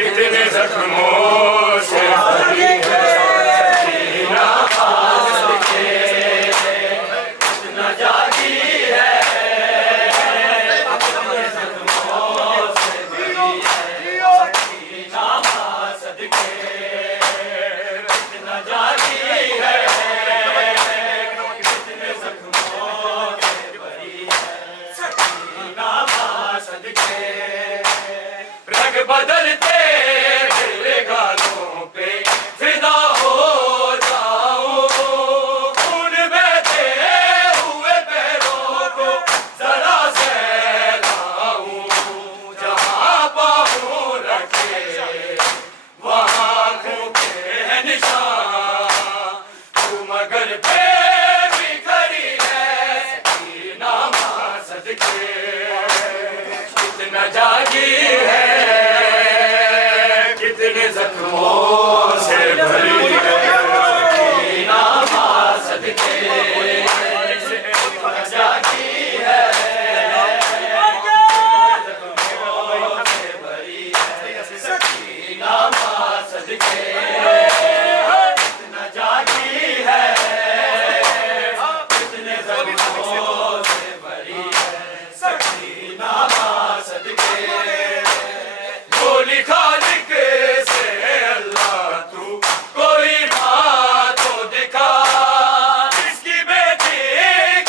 कितने जख्मों से भरी है सकीना सदके, कितना जागी है कितने जख्मों से भरी है सकीना सदके, कितना जागी है कितने जख्मों से भरी है सकीना सदके। रंग बदलते तेरे गालों पे फिदा हो जाऊं, खून बहते हुए पैरों को जरा सहलाऊं, जहां पाँव रखे वहां खून के है निशान, तू मगर भी खड़ी है सकीना सदके, कितना जागी है कितने जख्मों से भरी है सकीना सदके, कितना जागी है जख्मों से भरी है सकीना सदके, कितना जागी है कितने जख्मों से भरी है सकीना सदके। गोली खालिक से अल्लाह तू कोई बात तो दिखा, जिसकी बेटी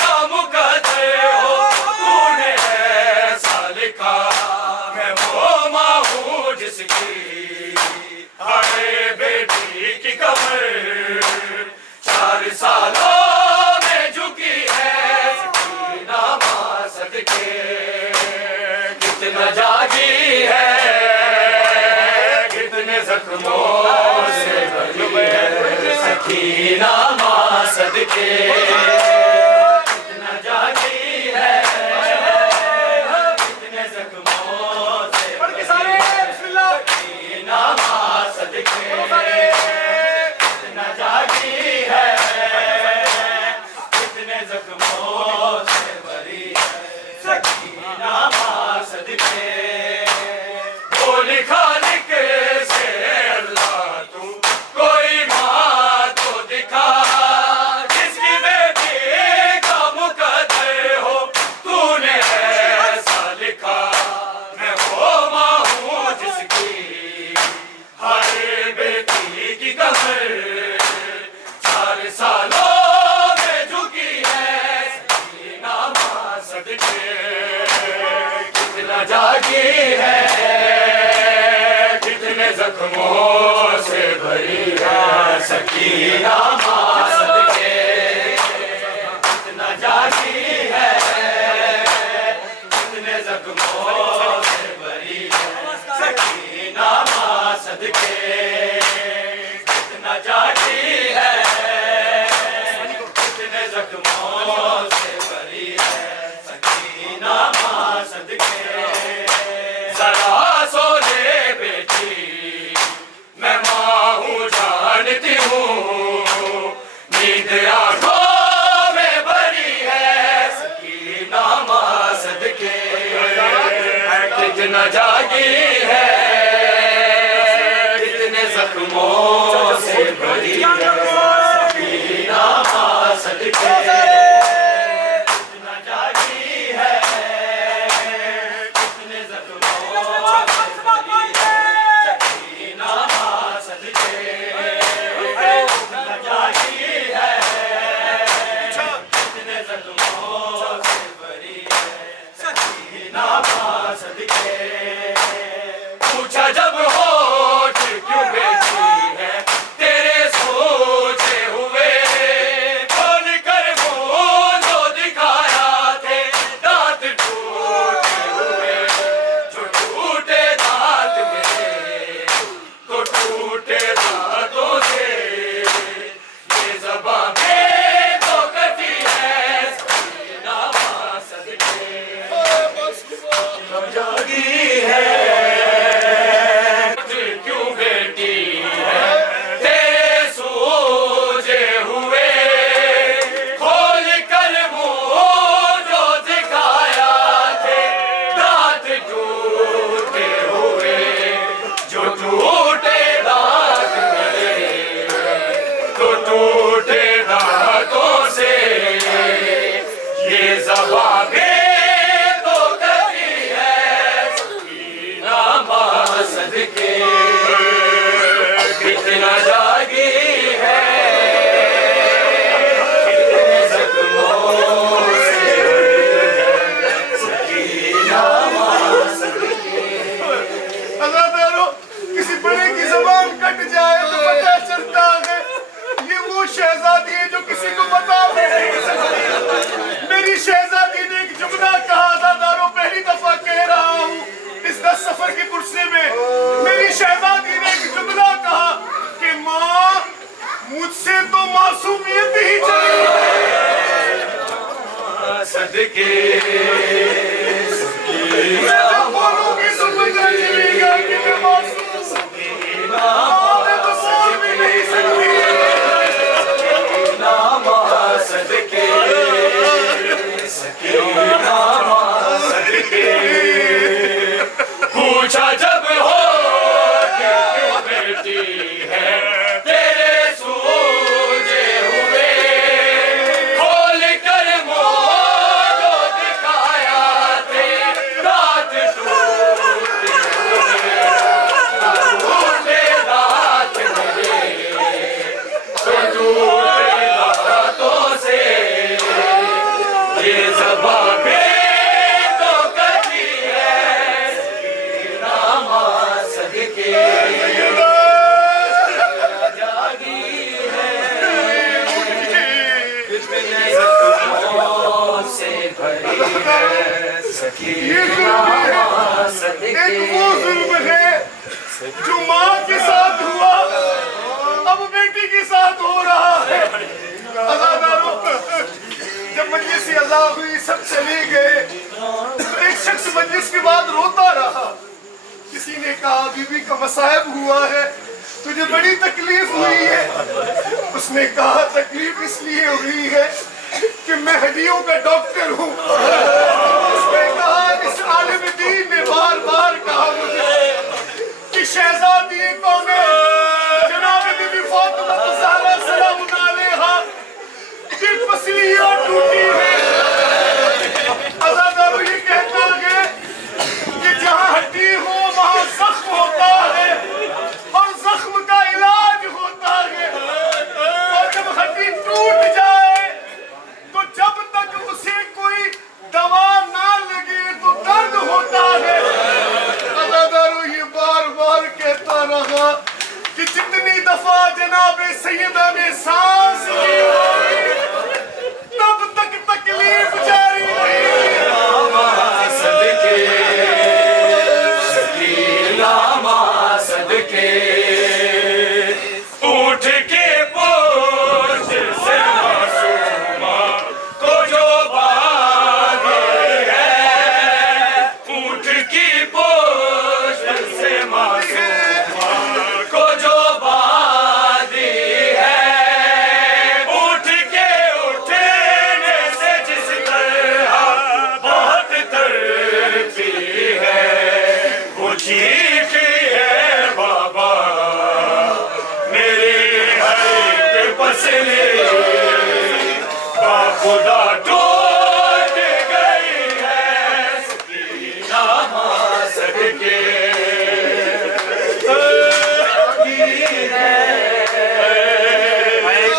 का मुकद्दर हो तूने ऐसा लिखा, मैं वो माँ हूँ जिसकी हर बेटी की कमर 4 सालों में झुकी है सकीना सदके, कितना जागी है कितने जख्मों से भरी है सकीना सदके, कितना जागी है कितने जख्मों से भरी है सकीना सदके, कितना जागी है कितने जख्मों से भरी है सकीना सदके। गोली खालिक से अल्लाह तू कोई बात तो दिखा, जिसकी बेटी का मुकद्दर हो तूने ऐसा लिखा, मैं वो माँ हूँ जिसकी हर बेटी की कमर 4 सालों में झुकी है सकीना सदके, कितना जागी है कितने जख्मों से भरी है सकीना सदके, कितना जागी है कितने जख्मों से भरी है सकीना सदके, कितना जागी है कितने जख्मों से भरी है सकीना सदके। जरा सो ले बेटी मैं माँ हूँ जानती हूँ, नींद आँखों में भरी है सकीना सदके, कितना जागी है कितने ज़बां भी तो करती है सकीना माँ सदके, कितना जागी है कितने ज़ख्मों से सकीना माँ सदके। अज़ादारो, किसी बड़े की ज़बान कट जाए तो पता चलता है ये वो शहजादी है जो किसी को बता भी नहीं सकती। मेरी शहजादी ने एक जुमला कहा, अज़ादारो पहली दफा कह रहा हूँ इस 10 सफर के कुर्से में, मेरी शहजादी ने एक जुमला कहा कि माँ मुझसे तो मासूमियत ही चली सदके जब बोलूंगी तो पता चलेगा कि मैं मासूम हूँ। माँ मैं तो बोल भी नहीं सकती। सदके सकीना माँ सदके। पूछा जब हो कि क्यों बेटी है तेरे सूझे हुए, खोल कर मोह जो दिखाया थे रात टूटे रात मेरे तो टूटे रातों से, ये ज़बां भी तो करती है सकीना माँ सदके, जागी है कितने ज़ख्मों से भरी है सकीना माँ एक सदके। वो जुल्म है जो माँ के साथ हुआ अब बेटी के साथ हो रहा है। अज़ादारो, जब मजलिस से अज़ा हुई सब चले गए तो एक शख्स मजलिस के बाद रोता रहा। किसी ने कहा बीबी का मसाइब हुआ है, तुझे बड़ी तकलीफ हुई है। उसने कहा तकलीफ इसलिए हुई है कि मैं हड्डियों का डॉक्टर हूँ। उसने कहा इस आलिम दीन ने बार बार कहा मुझे कि शहजादी कौन है, जनाब बीबी फातिमा ज़हरा सलामुल्लाह अलैहा की पसलियाँ टूटी है। अज़ादारो ये कहता है कि जहाँ हड्डी हो वहाँ जख्म होता है और जख्म का इलाज होता है, और जब हड्डी टूट जाए तो जब तक उसे कोई दवा ना लगे तो दर्द होता है। अज़ादारो ये बार बार कहता रहा कि जितनी दफा जनाबे सैयदा ने सांस ली होगी तब तक तकलीफ जारी सदके सकीना माँ सदके। उठ के पोछ से मासूमा को जो बागी है, उठ की पोछ से मासूमा को जो बागी है, उठ के उठने से जिस तरह बहुत तड़पी है, वो चीखी है बाबा मेरे हर एक पसले खुदा टूट गई है सकीना माँ सदके।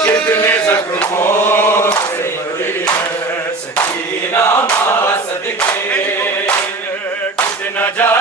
कितने ज़ख्मों से भरी है सकीना माँ सदके, कितना जा